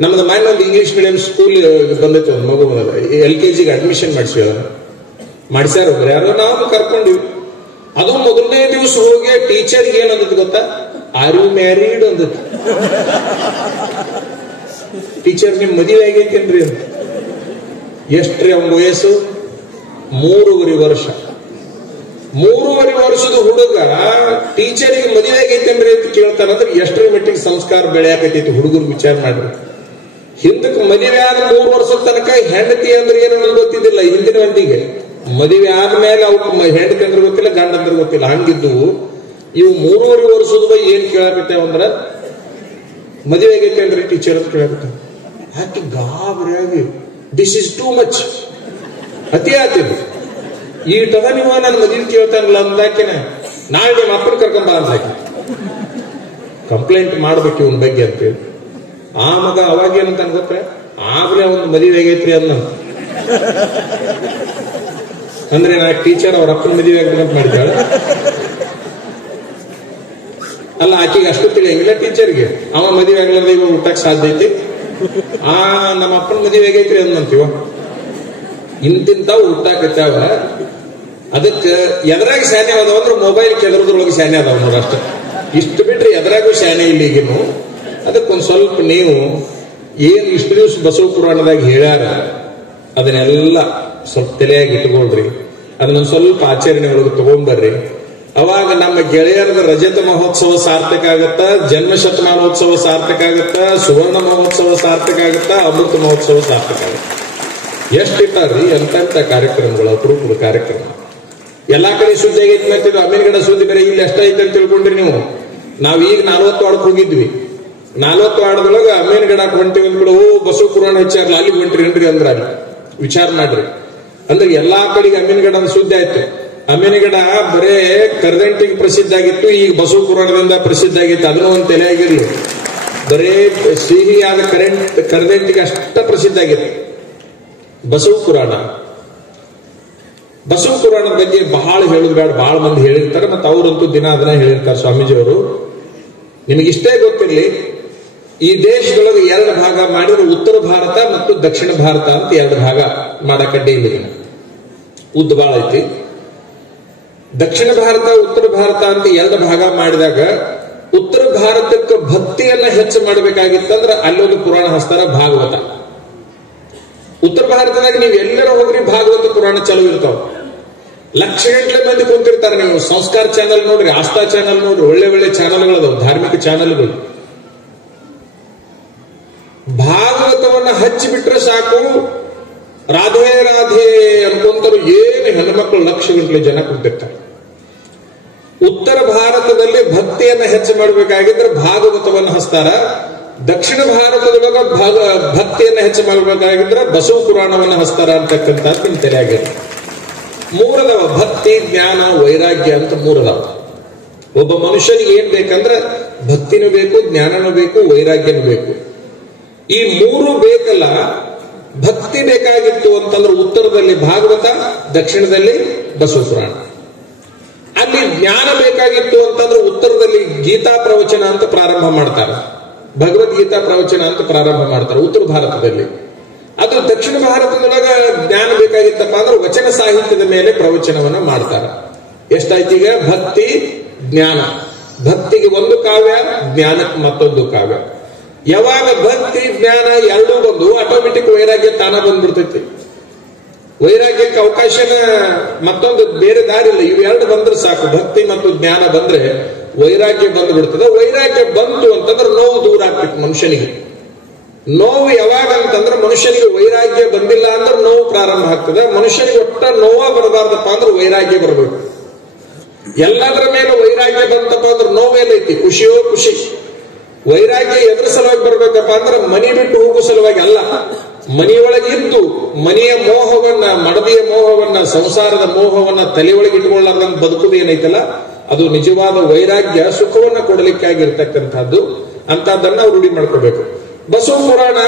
ನಮ್ದು ಮನೆ ಒಂದು ಇಂಗ್ಲಿಷ್ ಮೀಡಿಯಂ ಸ್ಕೂಲ್ ಬಂದೈತೆ, ಒಂದು ಮಗು LKG ಅಡ್ಮಿಷನ್ ಮಾಡಿಸ್ಯಾರ ಒಬ್ರು ಯಾರೋ, ನಾವು ಕರ್ಕೊಂಡಿವಿ. ಅದು ಮೊದಲನೇ ದಿವಸ ಹೋಗಿ ಟೀಚರ್ಗೆ ಏನ್ ಅಂದದ್ದು ಗೊತ್ತಾ, ಆರ್ ಯು ಮ್ಯಾರಿಡ್ ಅಂದದ್ದು. ಟೀಚರ್ ನಿಮ್ ಮದುವೆ ಆಗೈತೇನ್ರಿ ಅಂತ. ಎಷ್ಟ್ರಿ ಅವನ ವಯಸ್ಸು? 3.5 ವರ್ಷ. 3.5 ವರ್ಷದ ಹುಡುಗ ಟೀಚರಿಗೆ ಮದುವೆ ಆಗೈತೇನ್ರಿ ಅಂತ ಕೇಳ್ತಾರಂದ್ರೆ ಎಷ್ಟರ ಮಟ್ಟಿಗೆ ಸಂಸ್ಕಾರ ಬೆಳೆಯಾಕೈತಿ ಹುಡುಗರು. ವಿಚಾರ ಮಾಡ್ರಿ. ಹಿಂದಕ್ಕೆ ಮದುವೆ ಆದ 3 ವರ್ಷದ ತನಕ ಹೆಂಡತಿ ಅಂದ್ರೆ ಏನು ಗೊತ್ತಿದ್ದಿಲ್ಲ. ಹಿಂದಿನ ಮಂದಿಗೆ ಮದುವೆ ಆದ್ಮೇಲೆ ಅವ್ಕ ಹೆಂಡತಿ ಅಂದ್ರೆ ಗೊತ್ತಿಲ್ಲ, ಗಂಡ ಅಂದ್ರೆ ಗೊತ್ತಿಲ್ಲ. ಹಂಗಿದ್ದು ಇವು 3.5 ವರ್ಷದ ಏನ್ ಕೇಳಾಕತ್ತೇವ ಅಂದ್ರ ಮದುವೆ ಆಗೈತೇನ್ರಿ ಟೀಚರ್ ಅಂತ ಕೇಳಾಕತ್ತ. ಯಾಕೆ ಗಾಬರಿಯಾಗಿ ದಿಸ್ ಇಸ್ ಟೂ ಮಚ್, ಅತಿ ಆತಿದ್ದು. ಈಟದ ನೀವು ನನ್ನ ಮದುವೆ ಕೇಳ್ತಾನಲ್ಲ ಅಂದಾಕಿನ ನಾಳೆ ನಿಮ್ಮ ಅಪ್ಪನ ಕರ್ಕೊಂಬ ಅಂದಾಕಿ ಕಂಪ್ಲೇಂಟ್ ಮಾಡ್ಬೇಕು ಇವನ್ ಬಗ್ಗೆ ಅಂತೇಳಿ. ಆ ಮಗ ಅವಾಗ ಏನಂತ ಗೊತ್ತ, ಆಗ್ಲೇ ಒಂದು ಮದುವೆ ಆಗೈತ್ರಿ ಅನ್ನ. ಅಂದ್ರೆ ನಾ ಟೀಚರ್ ಅವ್ರ ಅಪ್ಪನ ಮದುವೆ ಆಗ್ಬೇಕಂತ ಮಾಡಿದ್ದಾಳ ಅಲ್ಲ. ಆಕೆಗೆ ಅಷ್ಟು ತಿಳಿಯಂಗಿಲ್ಲ ಟೀಚರ್ಗೆ. ಅವ ಮದುವೆ ಆಗ್ಲಾರ್ದ ಇವ ಊಟಕ್ಕೆ ಸಾಧ್ಯ ಐತಿ. ನಮ್ಮ ಅಪ್ಪನ ಮದುವೆ ಆಗೈತ್ರಿ ಅಂದಂತೀವ. ಇಂತಿಂತ ಊಟಕ್ಕಾವ. ಅದಕ್ಕೆ ಎದರಾಗ ಶಾನೆ ಅದಾವ ಅಂದ್ರೆ ಮೊಬೈಲ್ ಕೆಲರದ್ರೊಳಗೆ ಶಾನೆ ಅದಾವ ನೋಡ ಅಷ್ಟ. ಇಷ್ಟು ಬಿಟ್ರೆ ಎದರಾಗೂ ಶಾನೆ ಇಲ್ಲ ಈಗಿನ್ನು. ಅದಕ್ಕೊಂದ್ ಸ್ವಲ್ಪ ನೀವು ಏನ್ ಇಷ್ಟು ದಿವಸ ಬಸವ ಪುರಾಣದಾಗ ಹೇಳ್ಯಾರ ಅದನ್ನೆಲ್ಲ ಸ್ವಲ್ಪ ತಲೆಯಾಗಿ ಇಟ್ಕೊಳ್ರಿ. ಅದನ್ನೊಂದ್ ಸ್ವಲ್ಪ ಆಚರಣೆ ಒಳಗೆ ತಗೊಂಡ್ಬರ್ರಿ. ಅವಾಗ ನಮ್ಮ ಗೆಳೆಯರದ ರಜತ ಮಹೋತ್ಸವ ಸಾರ್ಥಕ ಆಗತ್ತ, ಜನ್ಮ ಶತಮಾನೋತ್ಸವ ಸಾರ್ಥಕ ಆಗತ್ತ, ಸುವರ್ಣ ಮಹೋತ್ಸವ ಸಾರ್ಥಕ ಆಗತ್ತ, ಅಮೃತ ಮಹೋತ್ಸವ ಸಾರ್ಥಕ ಆಗತ್ತ. ಎಷ್ಟಿಟ್ಟಾರ್ರಿ ಎಂತ ಕಾರ್ಯಕ್ರಮಗಳು, ಅಪರೂಪದ ಕಾರ್ಯಕ್ರಮ. ಎಲ್ಲಾ ಕಡೆ ಸುದ್ದಿ ಆಗೈತಿ ಅಂತಿದ್ರು. ಅಮೀನ್ಗಡ ಸುದ್ದಿ ಬೇರೆ, ಇಲ್ಲಿ ಎಷ್ಟ ಐತೆ ಅಂತ ತಿಳ್ಕೊಂಡ್ರಿ ನೀವು. ನಾವೀಗ 40 ವಾರ್ಡಕ್ಕೆ ಹೋಗಿದ್ವಿ. 40 ವಾರ್ಡದೊಳಗ ಅಮೀನ್ಗಡಕ್ಕೆ ಹೊಂಟಿವಿ ಅಂದ್ಬಿಡು, ಬಸವ ಪುರಾಣ ವಿಚಾರಲ್ಲ ಅಲ್ಲಿಗೆ ಹೊಂಟ್ರಿ ಏನ್ರಿ ಅಂದ್ರ ಅಲ್ಲಿ ವಿಚಾರ ಮಾಡ್ರಿ. ಅಂದ್ರೆ ಎಲ್ಲಾ ಕಡೆಗೆ ಅಮೀನ್ಗಡ ಸುದ್ದಿ ಆಯ್ತು. ಅಮೀನ್ಗಡ ಬರೇ ಕರ್ದಂಟಿಗೆ ಪ್ರಸಿದ್ಧ ಆಗಿತ್ತು, ಈಗ ಬಸವ ಪುರಾಣದಿಂದ ಪ್ರಸಿದ್ಧ ಆಗಿತ್ತು. ಅದನ್ನು ಒಂದು ತಲೆಯಾಗಿರ್ಲಿ. ಬರೇ ಸಿಹಿಯಾದ ಕರ್ದಂಟಿಗೆ ಅಷ್ಟ ಪ್ರಸಿದ್ಧ ಆಗಿತ್ತು ಬಸವ ಪುರಾಣ. ಬಸವ ಪುರಾಣದ ಬಗ್ಗೆ ಬಹಳ ಹೇಳುದು ಬೇಡ, ಬಹಳ ಮಂದಿ ಹೇಳಿರ್ತಾರೆ. ಮತ್ತೆ ಅವರಂತೂ ದಿನ ಅದನ್ನ ಹೇಳಿರ್ತಾರೆ ಸ್ವಾಮೀಜಿಯವರು. ನಿಮಗಿಷ್ಟೇ ಗೊತ್ತಿರಲಿ, ಈ ದೇಶದೊಳಗೆ 2 ಭಾಗ ಮಾಡಿದ್ರು, ಉತ್ತರ ಭಾರತ ಮತ್ತು ದಕ್ಷಿಣ ಭಾರತ ಅಂತ 2 ಭಾಗ ಮಾಡಕಡ್ಡಿ ಇಲ್ಲಿ ಉದ್ದ ಬಾಳ ಐತಿ. ದಕ್ಷಿಣ ಭಾರತ ಉತ್ತರ ಭಾರತ ಅಂತ 2 ಭಾಗ ಮಾಡಿದಾಗ ಉತ್ತರ ಭಾರತಕ್ಕೆ ಭಕ್ತಿಯನ್ನ ಹೆಚ್ಚು ಮಾಡಬೇಕಾಗಿತ್ತಂದ್ರೆ ಅಲ್ಲೊಂದು ಪುರಾಣ ಹಸ್ತಾರ, ಭಾಗವತ. ಉತ್ತರ ಭಾರತದಾಗ ನೀವು ಎಲ್ಲರ ಹೋಗ್ರಿ ಭಾಗವತ ಪುರಾಣ ಚಾಲು ಇರ್ತಾವ. ಲಕ್ಷಗಟ್ಟಲೆ ಮಂದಿ ಕುಂತಿರ್ತಾರೆ. ನೀವು ಸಂಸ್ಕಾರ ಚಾನೆಲ್ ನೋಡ್ರಿ, ಆಸ್ಥಾ ಚಾನೆಲ್ ನೋಡ್ರಿ, ಒಳ್ಳೆ ಒಳ್ಳೆ ಚಾನೆಲ್ಗಳದಾವ, ಧಾರ್ಮಿಕ ಚಾನೆಲ್ಗಳು. ಭಾಗವತವನ್ನ ಹಚ್ಚಿಬಿಟ್ರೆ ಸಾಕು, ರಾಧೇ ರಾಧೇ ಅನ್ಕೊಂತರು ಏನು ಹೆಣ್ಮಕ್ಳು ಲಕ್ಷಗಟ್ಟಲೆ ಜನ ಕುಂತಿರ್ತಾರೆ. ಉತ್ತರ ಭಾರತದಲ್ಲಿ ಭಕ್ತಿಯನ್ನ ಹೆಚ್ಚು ಮಾಡಬೇಕಾಗಿದ್ರೆ ಭಾಗವತವನ್ನು ಹಚ್ತಾರ. ದಕ್ಷಿಣ ಭಾರತದೊಳಗ ಭಕ್ತಿಯನ್ನ ಹೆಚ್ಚು ಮಾಡಬೇಕಾಗಿದ್ರೆ ಬಸವ ಪುರಾಣವನ್ನ ಹಚ್ತಾರ ಅಂತಕ್ಕಂಥದ್ದು ನಿಮ್ ತಲೆಯಾಗಿದೆ. 3 ಅದಾವ, ಭಕ್ತಿ, ಜ್ಞಾನ, ವೈರಾಗ್ಯ ಅಂತ 3 ಅದಾವ. ಒಬ್ಬ ಮನುಷ್ಯನಿಗೆ ಏನ್ ಬೇಕಂದ್ರೆ ಭಕ್ತಿನೂ ಬೇಕು, ಜ್ಞಾನನೂ ಬೇಕು, ವೈರಾಗ್ಯನೂ ಬೇಕು. ಈ 3 ಬೇಕಲ್ಲ. ಭಕ್ತಿ ಬೇಕಾಗಿತ್ತು ಅಂತಂದ್ರೆ ಉತ್ತರದಲ್ಲಿ ಭಾಗವತ, ದಕ್ಷಿಣದಲ್ಲಿ ಬಸವ ಪುರಾಣ. ಅಲ್ಲಿ ಜ್ಞಾನ ಬೇಕಾಗಿತ್ತು ಅಂತಂದ್ರೆ ಉತ್ತರದಲ್ಲಿ ಗೀತಾ ಪ್ರವಚನ ಅಂತ ಪ್ರಾರಂಭ ಮಾಡ್ತಾರೆ, ಭಗವದ್ಗೀತಾ ಪ್ರವಚನ ಅಂತ ಪ್ರಾರಂಭ ಮಾಡ್ತಾರೆ ಉತ್ತರ ಭಾರತದಲ್ಲಿ. ಅದು ದಕ್ಷಿಣ ಭಾರತದೊಳಗ ಜ್ಞಾನ ಬೇಕಾಗಿತ್ತಪ್ಪ ಅಂದ್ರೆ ವಚನ ಸಾಹಿತ್ಯದ ಮೇಲೆ ಪ್ರವಚನವನ್ನ ಮಾಡ್ತಾರೆ. ಎಷ್ಟಾಯ್ತು ಈಗ? ಭಕ್ತಿ, ಜ್ಞಾನ. ಭಕ್ತಿಗೆ 1 ಕಾವ್ಯ, ಜ್ಞಾನಕ್ಕೆ ಮತ್ತೊಂದು ಕಾವ್ಯ. ಯಾವಾಗ ಭಕ್ತಿ ಜ್ಞಾನ ಎರಡೂ ಬಂದು ಆಟೋಮೆಟಿಕ್ ವೈರಾಗ್ಯ ತಾನ ಬಂದ್ಬಿಡ್ತೈತಿ. ವೈರಾಗ್ಯಕ್ಕೆ ಅವಕಾಶನ ಮತ್ತೊಂದು ಬೇರೆ ದಾರಿ ಇಲ್ಲ. ಇವು 2 ಬಂದ್ರೆ ಸಾಕು. ಭಕ್ತಿ ಮತ್ತು ಜ್ಞಾನ ಬಂದ್ರೆ ವೈರಾಗ್ಯ ಬಂದು ಬಿಡ್ತದೆ. ವೈರಾಗ್ಯ ಬಂತು ಅಂತಂದ್ರೆ ನೋವು ದೂರ ಆಗ್ಬೇಕು ಮನುಷ್ಯನಿಗೆ. ನೋವು ಯಾವಾಗ ಅಂತಂದ್ರೆ ಮನುಷ್ಯನಿಗೆ ವೈರಾಗ್ಯ ಬಂದಿಲ್ಲ ಅಂದ್ರೆ ನೋವು ಪ್ರಾರಂಭ ಆಗ್ತದೆ. ಮನುಷ್ಯನಿಗೆ ಒಟ್ಟ ನೋವ ಬರಬಾರ್ದಪ್ಪ ಅಂದ್ರೆ ವೈರಾಗ್ಯ ಬರಬೇಕು. ಎಲ್ಲದರ ಮೇಲೆ ವೈರಾಗ್ಯ ಬಂತಪ್ಪ ಅಂದ್ರೆ ನೋವೇನೈತಿ? ಖುಷಿಯೋ ಖುಷಿ. ವೈರಾಗ್ಯ ಎದ್ರ ಸಲುವಾಗಿ ಬರ್ಬೇಕಪ್ಪ ಅಂದ್ರೆ ಮನಿ ಬಿಟ್ಟು ಹೋಗೋ ಸಲುವಾಗಿ ಅಲ್ಲ. ಮನೆಯೊಳಗೆ ಇದ್ದು ಮನೆಯ ಮೋಹವನ್ನ, ಮಡದಿಯ ಮೋಹವನ್ನ, ಸಂಸಾರದ ಮೋಹವನ್ನ ತಲೆಯೊಳಗೆ ಇಟ್ಕೊಳ್ಳಾರ್ದಂಗೆ ಬದುಕುದು ಏನೈತಲ್ಲ, ಅದು ನಿಜವಾದ ವೈರಾಗ್ಯ, ಸುಖವನ್ನ ಕೊಡಲಿಕ್ಕಾಗಿರ್ತಕ್ಕಂಥದ್ದು. ಅಂತದನ್ನ ನಾವು ರೂಢಿ ಮಾಡ್ಕೋಬೇಕು. ಬಸವ ಪುರಾಣ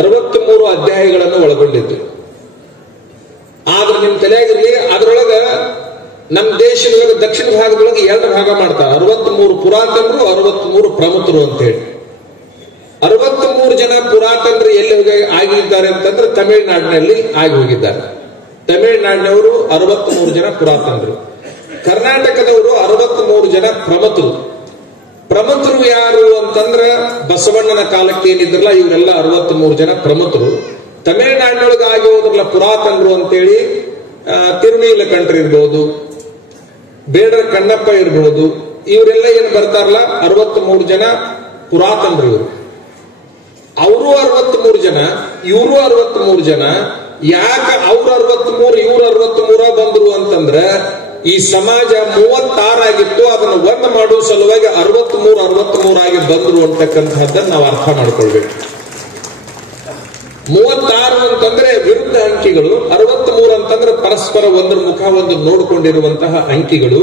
63 ಅಧ್ಯಾಯಗಳನ್ನು ಒಳಗೊಂಡಿದ್ದು. ಆದ್ರೆ ನಿಮ್ ತಲೆಯಾಗಿರ್ಲಿ, ಅದ್ರೊಳಗ ನಮ್ಮ ದೇಶದೊಳಗೆ ದಕ್ಷಿಣ ಭಾಗದೊಳಗೆ 2 ಭಾಗ ಮಾಡ್ತಾರೆ. 63 ಪುರಾತನರು, 63 ಪ್ರಮುಖರು ಅಂತ ಹೇಳಿ. 63 63 ಜನ ಪುರಾತನರು ಎಲ್ಲಿ ಆಗಿದ್ದಾರೆ ಅಂತಂದ್ರೆ ತಮಿಳುನಾಡಿನಲ್ಲಿ ಆಗಿ ಹೋಗಿದ್ದಾರೆ. ತಮಿಳುನಾಡಿನವರು 63 ಜನ ಪುರಾತನರು. ಕರ್ನಾಟಕದವರು 63 ಜನ ಪ್ರಮತರು. ಪ್ರಮತರು ಯಾರು ಅಂತಂದ್ರ ಬಸವಣ್ಣನ ಕಾಲಕ್ಕೆ ಏನಿದ್ರಲ್ಲ ಇವರೆಲ್ಲ 63 ಜನ ಪ್ರಮತರು. ತಮಿಳುನಾಡಿನೊಳಗೆ ಆಗಿ ಹೋದ್ರಲ್ಲ ಪುರಾತನರು ಅಂತೇಳಿ ತಿರುನೀಲಕಂಠರು ಇರ್ಬೋದು, ಬೇಡರ ಕಣ್ಣಪ್ಪ ಇರ್ಬೋದು, ಇವರೆಲ್ಲ ಏನ್ ಬರ್ತಾರಲ್ಲ 63 ಜನ ಪುರಾತನರು ಇವರು. ಅವರು 63 ಜನ, ಇವರು 63 ಜನ. ಯಾಕೆ ಅವ್ರು 63 ಇವ್ರು 63 ಬಂದ್ರು ಅಂತಂದ್ರ ಈ ಸಮಾಜ 36 ಆಗಿತ್ತು, ಅದನ್ನು ಒಂದು ಮಾಡುವ ಸಲುವಾಗಿ 63 ಆಗಿ ಬಂದ್ರು ಅಂತಕ್ಕಂಥದ್ದನ್ನ ನಾವು ಅರ್ಥ ಮಾಡ್ಕೊಳ್ಬೇಕು. 36 ಅಂತಂದ್ರೆ ವಿರುದ್ಧ ಅಂಕಿಗಳು, 63 ಅಂತಂದ್ರೆ ಪರಸ್ಪರ ಒಂದ್ರ ಮುಖ ಒಂದು ನೋಡ್ಕೊಂಡಿರುವಂತಹ ಅಂಕಿಗಳು.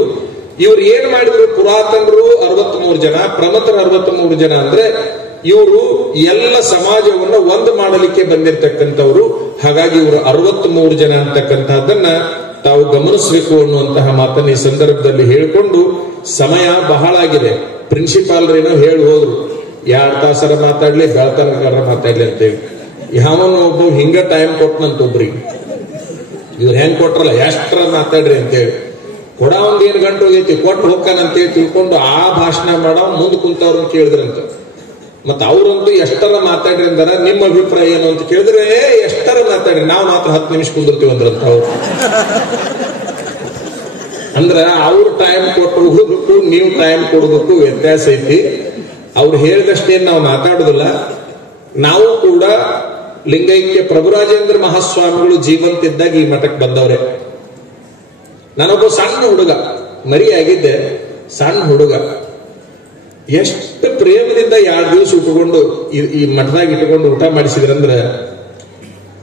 ಇವ್ರು ಏನ್ ಮಾಡಿದ್ರು ಪುರಾತನರು 63 ಜನ, ಪ್ರಮಥರು 63 ಜನ ಅಂದ್ರೆ ಇವರು ಎಲ್ಲ ಸಮಾಜವನ್ನು ಒಂದು ಮಾಡಲಿಕ್ಕೆ ಬಂದಿರತಕ್ಕಂಥವ್ರು. ಹಾಗಾಗಿ ಇವರು 63 ಜನ ಅಂತಕ್ಕಂಥದ್ದನ್ನ ತಾವು ಗಮನಿಸಬೇಕು ಅನ್ನುವಂತಹ ಮಾತನ್ನ ಈ ಸಂದರ್ಭದಲ್ಲಿ ಹೇಳಿಕೊಂಡು, ಸಮಯ ಬಹಳ ಆಗಿದೆ. ಪ್ರಿನ್ಸಿಪಾಲ್ರೇನೋ ಹೇಳಿ ಹೋದ್ರು 2 ತಾಸರ ಮಾತಾಡ್ಲಿ ಬೆಳತನಕರ ಮಾತಾಡ್ಲಿ ಅಂತೇಳಿ. ಯಾವನು ಒಬ್ಬ ಹಿಂಗ ಟೈಮ್ ಕೊಟ್ಟನಂತ ಒಬ್ರಿಗೆ, ಇವ್ರು ಹೆಂಗ್ ಕೊಟ್ರಲ್ಲ ಎಷ್ಟರ ಮಾತಾಡ್ರಿ ಅಂತೇಳಿ. ಕೊಡ ಒಂದ್ 8 ಗಂಟೆ ಹೋಗೈತಿ, ಕೊಟ್ಟು ಹೋಗ್ತಾನಂತೇಳಿ ತಿಳ್ಕೊಂಡು ಆ ಭಾಷಣ ಮಾಡೋ ಮುಂದೆ ಕುಂತವ್ರನ್ನ ಕೇಳಿದ್ರಂತ. ಮತ್ತ ಅವ್ರಂತೂ ಎಷ್ಟರ ಮಾತಾಡ್ರಿ ಅಂದಾರ, ನಿಮ್ಮ ಅಭಿಪ್ರಾಯ ಏನು ಅಂತ ಕೇಳಿದ್ರೆ ಎಷ್ಟರ ಮಾತಾಡ್ರಿ, ನಾವು ಮಾತ್ರ 10 ನಿಮಿಷ ಕುಂದಿರ್ತೀವಿ ಅಂದ್ರಂತ ಅವ್ರು. ಅಂದ್ರ ಅವ್ರ ಟೈಮ್ ಕೊಟ್ಟೋಗೋದಕ್ಕೂ ನೀವು ಟೈಮ್ ಕೊಡೋದಕ್ಕೂ ವ್ಯತ್ಯಾಸ ಐತಿ. ಅವ್ರು ಹೇಳಿದಷ್ಟೇನು ನಾವು ಮಾತಾಡುದಿಲ್ಲ. ನಾವು ಕೂಡ ಲಿಂಗೈಕ್ಯ ಪ್ರಭುರಾಜೇಂದ್ರ ಮಹಾಸ್ವಾಮಿಗಳು ಜೀವಂತಿದ್ದಾಗ ಈ ಮಠಕ್ಕೆ ಬಂದವ್ರೆ. ನಾನೊಬ್ಬ ಸಣ್ಣ ಹುಡುಗ, ಮರಿಯಾಗಿದ್ದೆ, ಸಣ್ಣ ಹುಡುಗ. ಎಷ್ಟು ಪ್ರೇಮದಿಂದ 2 ದಿವಸ ಉಟ್ಕೊಂಡು ಈ ಮಠದಾಗ ಇಟ್ಕೊಂಡು ಊಟ ಮಾಡಿಸಿದ್ರಂದ್ರ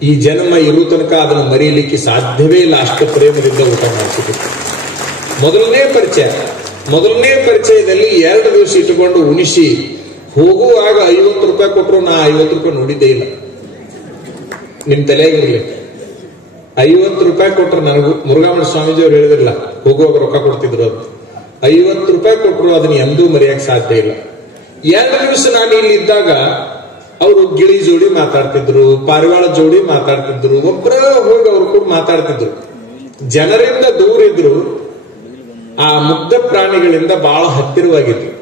ಈ ಜನ್ಮ ಇರು ತನಕ ಅದನ್ನು ಮರೀಲಿಕ್ಕೆ ಸಾಧ್ಯವೇ ಇಲ್ಲ. ಅಷ್ಟು ಪ್ರೇಮದಿಂದ ಊಟ ಮಾಡಿಸಿದ್ರು. ಮೊದಲನೇ ಪರಿಚಯದಲ್ಲಿ 2 ದಿವಸ ಇಟ್ಟುಕೊಂಡು ಉಣಿಸಿ ಹೋಗುವಾಗ 50 ರೂಪಾಯಿ ಕೊಟ್ಟರು. ನಾ 50 ರೂಪಾಯಿ ನೋಡಿದ್ದೇ ಇಲ್ಲ. ನಿಮ್ ತಲೆಯಾಗಿರ್ಲಿ, 50 ರೂಪಾಯಿ ಕೊಟ್ಟರು. ನನಗೂ ಮುರುಘಾಮಠ ಸ್ವಾಮೀಜಿ ಅವ್ರು ಹೇಳಿದ್ರಲ್ಲ ಹೋಗುವಾಗ ರೊಕ್ಕ ಕೊಡ್ತಿದ್ರು ಅಂತ. 50 ರೂಪಾಯಿ ಕೊಟ್ಟರು, ಅದನ್ನ ಎಂದೂ ಮರೆಯಕ್ಕೆ ಸಾಧ್ಯ ಇಲ್ಲ. 2 ದಿವಸ ನಾನು ಇಲ್ಲಿ ಇದ್ದಾಗ ಅವರು ಗಿಳಿ ಜೋಡಿ ಮಾತಾಡ್ತಿದ್ರು, ಪಾರಿವಾಳ ಜೋಡಿ ಮಾತಾಡ್ತಿದ್ರು, ಒಬ್ಬರ ಹೋಗಿ ಅವ್ರು ಕೂಡ ಮಾತಾಡ್ತಿದ್ರು. ಜನರಿಂದ ದೂರ ಇದ್ರು, ಆ ಮುಗ್ಧ ಪ್ರಾಣಿಗಳಿಂದ ಬಹಳ ಹತ್ತಿರವಾಗಿದ್ರು.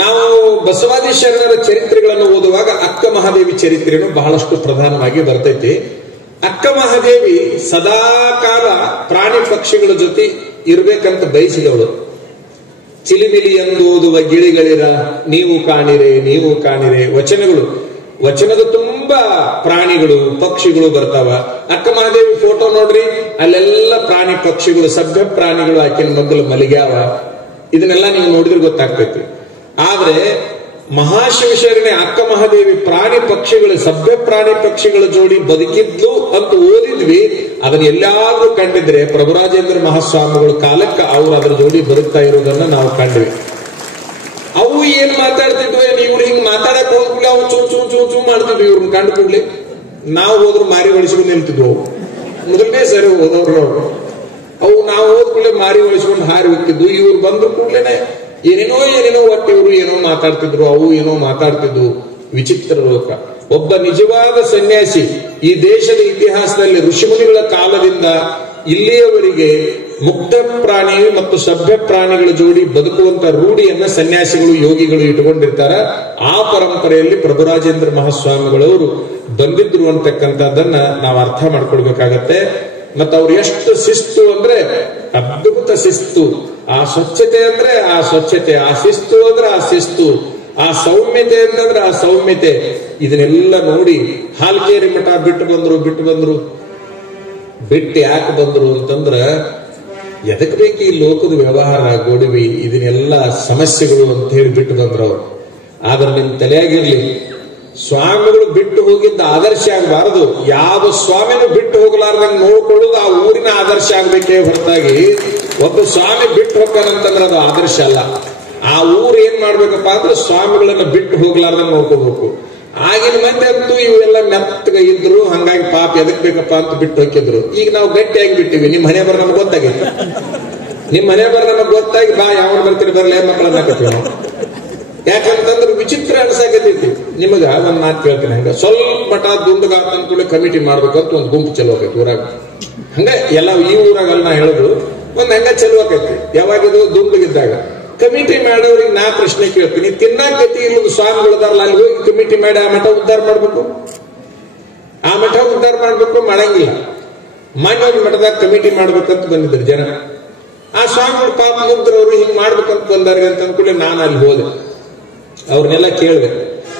ನಾವು ಬಸವಾದಿ ಶರಣರ ಚರಿತ್ರೆಗಳನ್ನು ಓದುವಾಗ ಅಕ್ಕ ಮಹಾದೇವಿ ಚರಿತ್ರೆಯನ್ನು ಬಹಳಷ್ಟು ಪ್ರಧಾನವಾಗಿ ಬರ್ತೈತಿ. ಅಕ್ಕ ಮಹಾದೇವಿ ಸದಾ ಕಾಲ ಪ್ರಾಣಿ ಪಕ್ಷಿಗಳ ಜೊತೆ ಇರ್ಬೇಕಂತ ಬಯಸಿದವಳು. ಚಿಲಿಮಿಲಿ ಎಂದು ಓದುವ ಗಿಳಿಗಳಿರ ನೀವು ಕಾಣಿರೆ ವಚನದ ತುಂಬಾ ಪ್ರಾಣಿಗಳು ಪಕ್ಷಿಗಳು ಬರ್ತಾವ. ಅಕ್ಕ ಮಹಾದೇವಿ ಫೋಟೋ ನೋಡ್ರಿ, ಅಲ್ಲೆಲ್ಲ ಪ್ರಾಣಿ ಪಕ್ಷಿಗಳು, ಸಭ್ಯ ಪ್ರಾಣಿಗಳು ಆಕಿನ ಮೊದಲು ಮಲಗ್ಯಾವ. ಇದನ್ನೆಲ್ಲ ನೀವು ನೋಡಿದ್ರೆ ಗೊತ್ತಾಗ್ತೈತಿ. ಆದ್ರೆ ಮಹಾಶಿವಶರಣೆ ಅಕ್ಕ ಮಹಾದೇವಿ ಪ್ರಾಣಿ ಪಕ್ಷಿಗಳು, ಸಭ್ಯ ಪ್ರಾಣಿ ಪಕ್ಷಿಗಳ ಜೋಡಿ ಬದುಕಿದ್ಲು ಅಂತ ಓದಿದ್ವಿ. ಅದನ್ನ ಎಲ್ಲಾದ್ರೂ ಕಂಡಿದ್ರೆ ಪ್ರಭುರಾಜೇಂದ್ರ ಮಹಾಸ್ವಾಮಿಗಳ ಕಾಲಕ್ಕೆ ಅವ್ರು ಅದ್ರ ಜೋಡಿ ಬದುಕ್ತಾ ಇರೋದನ್ನ ನಾವು ಕಂಡ್ವಿ. ಅವು ಏನ್ ಮಾತಾಡ್ತಿದ್ವಿ, ಇವ್ರು ಹಿಂಗ್ ಮಾತಾಡಕ್ ಹೋಗ್ಬಿಡ್ಲಿ, ಅವು ಚೂ ಮಾಡ್ತಿದ್ವಿ. ಇವ್ರನ್ನ ಕಂಡು ಕೂಡ್ಲಿ ನಾವು ಹೋದ್ರು ಮಾರಿ ಹೊಳಿಸ್ಕೊಂಡು ನಿಲ್ತಿದ್ವು. ಮೊದಲನೇ ಸರಿ ಹೋದವ್ರು ಅವು ನಾವು ಹೋದ್ ಕೂಡಲೇ ಮಾರಿ ಹೊಳಿಸ್ಕೊಂಡು ಹಾರಿ ಹೋಗ್ತಿದ್ವು. ಇವ್ರು ಬಂದ್ರು ಕೂಡ್ಲೇನೆ ಏನೇನೋ ಒಟ್ಟು ಇವರು ಏನೋ ಮಾತಾಡ್ತಿದ್ರು, ಅವು ಏನೋ ಮಾತಾಡ್ತಿದ್ವು. ವಿಚಿತ್ರ ಲೋಕ. ಒಬ್ಬ ನಿಜವಾದ ಸನ್ಯಾಸಿ ಈ ದೇಶದ ಇತಿಹಾಸದಲ್ಲಿ ಋಷಿಮುನಿಗಳ ಕಾಲದಿಂದ ಇಲ್ಲಿಯವರೆಗೆ ಮುಕ್ತ ಪ್ರಾಣಿ ಮತ್ತು ಸಭ್ಯ ಪ್ರಾಣಿಗಳ ಜೋಡಿ ಬದುಕುವಂತ ರೂಢಿಯನ್ನ ಸನ್ಯಾಸಿಗಳು, ಯೋಗಿಗಳು ಇಟ್ಟುಕೊಂಡಿರ್ತಾರ. ಆ ಪರಂಪರೆಯಲ್ಲಿ ಪ್ರಭುರಾಜೇಂದ್ರ ಮಹಾಸ್ವಾಮಿಗಳವರು ಬಂದಿದ್ರು ಅಂತಕ್ಕಂಥದ್ದನ್ನ ನಾವು ಅರ್ಥ ಮಾಡ್ಕೊಳ್ಬೇಕಾಗತ್ತೆ. ಮತ್ತ ಅವ್ರು ಎಷ್ಟು ಶಿಸ್ತು ಅಂದ್ರೆ ಅದ್ಭುತ ಶಿಸ್ತು. ಆ ಸ್ವಚ್ಛತೆ ಅಂದ್ರೆ ಆ ಸ್ವಚ್ಛತೆ, ಆ ಶಿಸ್ತು ಅಂದ್ರೆ ಆ ಶಿಸ್ತು, ಆ ಸೌಮ್ಯತೆ ಅಂತಂದ್ರೆ ಆ ಸೌಮ್ಯತೆ. ಇದನ್ನೆಲ್ಲ ನೋಡಿ ಹಾಲ್ಕೇರಿ ಮಠ ಬಿಟ್ಟು ಬಂದ್ರು. ಬಿಟ್ಟು ಯಾಕೆ ಬಂದ್ರು ಅಂತಂದ್ರ ಎದಕ್ ಬೇಕು ಈ ಲೋಕದ ವ್ಯವಹಾರ, ಗೋಡಿವಿ, ಇದನ್ನೆಲ್ಲ ಸಮಸ್ಯೆಗಳು ಅಂತ ಹೇಳಿ ಬಿಟ್ಟು ಬಂದ್ರು ಅವ್ರು. ಆದ್ರೆ ನಿಮ್ ತಲೆಯಾಗಿರ್ಲಿ, ಸ್ವಾಮಿಗಳು ಬಿಟ್ಟು ಹೋಗಿದ್ದ ಆದರ್ಶ ಆಗಬಾರದು. ಯಾವ ಸ್ವಾಮಿನೂ ಬಿಟ್ಟು ಹೋಗಲಾರ್ದಂಗೆ ನೋಡ್ಕೊಳ್ಳೋದು ಆ ಊರಿನ ಆದರ್ಶ ಆಗ್ಬೇಕೇ ಹೊರತಾಗಿ ಒಬ್ಬ ಸ್ವಾಮಿ ಬಿಟ್ಟು ಹೋಗ್ತಾನಂತಂದ್ರೆ ಅದು ಆದರ್ಶ ಅಲ್ಲ. ಆ ಊರು ಏನ್ ಮಾಡ್ಬೇಕಪ್ಪ ಅಂದ್ರೆ ಸ್ವಾಮಿಗಳನ್ನ ಬಿಟ್ಟು ಹೋಗ್ಲಾರ್ದಂಗೆ ನೋಡ್ಕೋಬೇಕು. ಆಗಿನ ಮಂದಿ ಅಂತೂ ಇವೆಲ್ಲ ಮೆತ್ತಗ ಇದ್ರು, ಹಂಗಾಗಿ ಪಾಪ ಎದಕ್ ಬೇಕಪ್ಪ ಅಂತ ಬಿಟ್ಟು ಹೋಗಿದ್ರು. ಈಗ ನಾವು ಗಟ್ಟಿಯಾಗಿ ಬಿಟ್ಟಿವಿ. ನಿಮ್ ಮನೆ ಬರ ನಮ್ಗೆ ಗೊತ್ತಾಗೈತಿ. ನಿಮ್ ಮನೆ ಬರ ನಮಗ್ ಗೊತ್ತಾಗಿ ಬಾ ಯಾವ ಬರ್ತೀರಿ ಬರಲ್ಲ ಮಕ್ಕಳನ್ನ ಕತ್ತೀವಿ ನಾವು. ಯಾಕಂತಂದ್ರೆ ವಿಚಿತ್ರ ಅನ್ಸಾಕತೈತಿ. ನಿಮಗ ಒಂದ್ ಮಾತು ಕೇಳ್ತೀನಿ, ಹಂಗ ಸ್ವಲ್ಪ ಮಠ ದುಂಡಗಾತ ಅನ್ಕೊಳ್ಳಿ ಕಮಿಟಿ ಮಾಡ್ಬೇಕಂತ ಒಂದು ಗುಂಪು ಚಲೋ ಆಕೈತಿ ಊರಾಗ. ಹಂಗ ಎಲ್ಲ ಈ ಊರಾಗಲ್ಲ ನಾ ಹೇಳುದು, ಒಂದ್ ಹಂಗ ಚಲೋ ಆಕೈತಿ. ಯಾವಾಗಿದು ದುಂಡಗಿದ್ದಾಗ ಕಮಿಟಿ ಮಾಡೋರಿಗೆ ನಾ ಪ್ರಶ್ನೆ ಕೇಳ್ತೀನಿ, ತಿನ್ನಾಕ ಗತಿ ಇಲ್ಲದ ಸ್ವಾಮಿಗಳದಾರಲ್ಲ, ಅಲ್ಲಿ ಹೋಗಿ ಕಮಿಟಿ ಮಾಡಿ ಆ ಮಠ ಉದ್ಧಾರ ಮಾಡ್ಬೇಕು, ಆ ಮಠ ಉದ್ಧಾರ ಮಾಡ್ಬೇಕು, ಮಾಡಂಗಿಲ್ಲ. ಮಾನ್ಯ ಮಠದಾಗ ಕಮಿಟಿ ಮಾಡ್ಬೇಕಂತ ಬಂದಿದ್ರು ಜನ. ಆ ಸ್ವಾಮಿಗಳು ಪಾಪ ಮುಗ್ದ್ರವ್ರು ಹಿಂಗ್ ಮಾಡ್ಬೇಕಂತ ಬಂದಾರ ಅಂತ ಅಂದ್ಕೊಳ್ಳಿ ನಾನು ಅಲ್ಲಿ ಹೋದೆ. ಅವ್ರನ್ನೆಲ್ಲ ಕೇಳಿದೆ,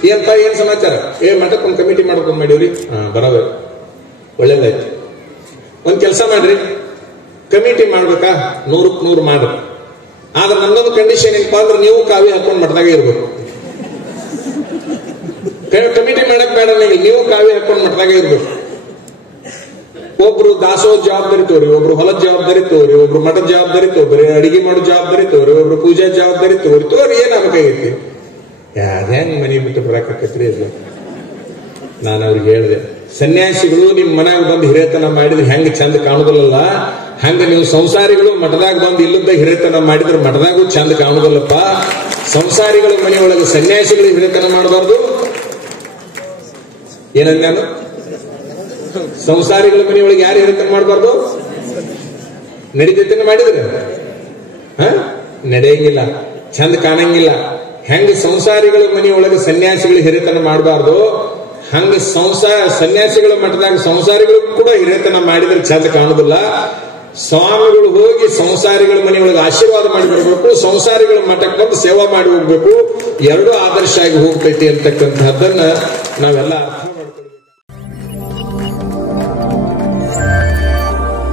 ಏನಪ್ಪ ಏನ್ ಸಮಾಚಾರ? ಮಠಕ್ಕೆ ಒಂದು ಕಮಿಟಿ ಮಾಡ್ಕೊಂಡ್ ಮಾಡಿವ್ರಿ. ಬರೋದು ಒಳ್ಳೇದಾಯ್ತು. ಒಂದ್ ಕೆಲಸ ಮಾಡ್ರಿ, ಕಮಿಟಿ ಮಾಡ್ಬೇಕಾ 100ಕ್ಕೆ 100 ಮಾಡ್ರಿ. ಆದ್ರೆ ನನ್ನೊಂದು ಕಂಡೀಷನ್ ಏನಪ್ಪ ಅಂದ್ರೆ ನೀವು ಕಾವಿ ಹಾಕೊಂಡ್ ಮಠದಾಗ ಇರ್ಬೇಕು. ಕಮಿಟಿ ಮಾಡಕ್ ಬೇಡ, ನೀವು ಕಾವಿ ಹಾಕೊಂಡ್ ಮಠದಾಗ ಇರ್ಬೇಕು. ಒಬ್ರು ದಾಸೋಹ ಜವಾಬ್ದಾರಿ ತೋರಿ, ಒಬ್ರು ಹೊಲದ ಜವಾಬ್ದಾರಿ ತೋರಿ, ಒಬ್ರು ಮಠದ ಜವಾಬ್ದಾರಿ ತೋರಿ, ಅಡಿಗೆ ಮಾಡೋ ಜವಾಬ್ದಾರಿ ತೋರಿ, ಒಬ್ರು ಪೂಜಾ ಜವಾಬ್ದಾರಿ ತೋರಿ ಏನಾಗಬೇಕಾಗೈತಿ? ಅದೇನ್ ಮನೆ ಬಿಟ್ಟು ಬರಾಕೈತ್ರಿ ಇಲ್ಲ. ನಾನು ಅವ್ರಿಗೆ ಹೇಳಿದೆ, ಸನ್ಯಾಸಿಗಳು ನಿಮ್ ಮನ್ಯಾಗ ಬಂದು ಹಿರೇತನ ಮಾಡಿದ್ರೆ ಹೆಂಗ್ ಚಂದ ಕಾಣುದಿಲ್ಲಲ್ಲ, ಹಂಗ ನೀವು ಸಂಸಾರಿಗಳು ಮಠದಾಗ ಬಂದು ಇಲ್ಲದ ಹಿರೇತನ ಮಾಡಿದ್ರೆ ಮಠದಾಗೂ ಚಂದ ಕಾಣುದಿಲ್ಲಪ್ಪ. ಸಂಸಾರಿಗಳ ಮನೆಯೊಳಗೆ ಸನ್ಯಾಸಿಗಳು ಹಿರೇತನ ಮಾಡಬಾರ್ದು. ಏನಂದ ನಾನು? ಸಂಸಾರಿಗಳ ಮನೆಯೊಳಗೆ ಯಾರು ಹಿರೇತನ ಮಾಡಬಾರ್ದು? ನಡೀತೈತನ ಮಾಡಿದ್ರೆ ನಡೆಯಂಗಿಲ್ಲ, ಚಂದ ಕಾಣಂಗಿಲ್ಲ. ಹೆಂಗ ಸಂಸಾರಿಗಳ ಮನೆಯೊಳಗೆ ಸನ್ಯಾಸಿಗಳು ಹಿರೇತನ ಮಾಡಬಾರ್ದು, ಹಂಗ ಸನ್ಯಾಸಿಗಳ ಮಠದಾಗ ಸಂಸಾರಿಗಳು ಕೂಡ ಹಿರೇತನ ಮಾಡಿದ್ರೆ ಚಂದ ಕಾಣುದಿಲ್ಲ. ಸ್ವಾಮಿಗಳು ಹೋಗಿ ಸಂಸಾರಿಗಳ ಮನೆಯೊಳಗೆ ಆಶೀರ್ವಾದ ಮಾಡಿ ಬರಬೇಕು, ಸಂಸಾರಿಗಳ ಮಠಕ್ಕೆ ಬಂದು ಸೇವಾ ಮಾಡಿ ಹೋಗ್ಬೇಕು. ಎರಡೂ ಆದರ್ಶ ಆಗಿ ಹೋಗ್ತೈತಿ ಅಂತಕ್ಕಂಥದ್ದನ್ನ ನಾವೆಲ್ಲ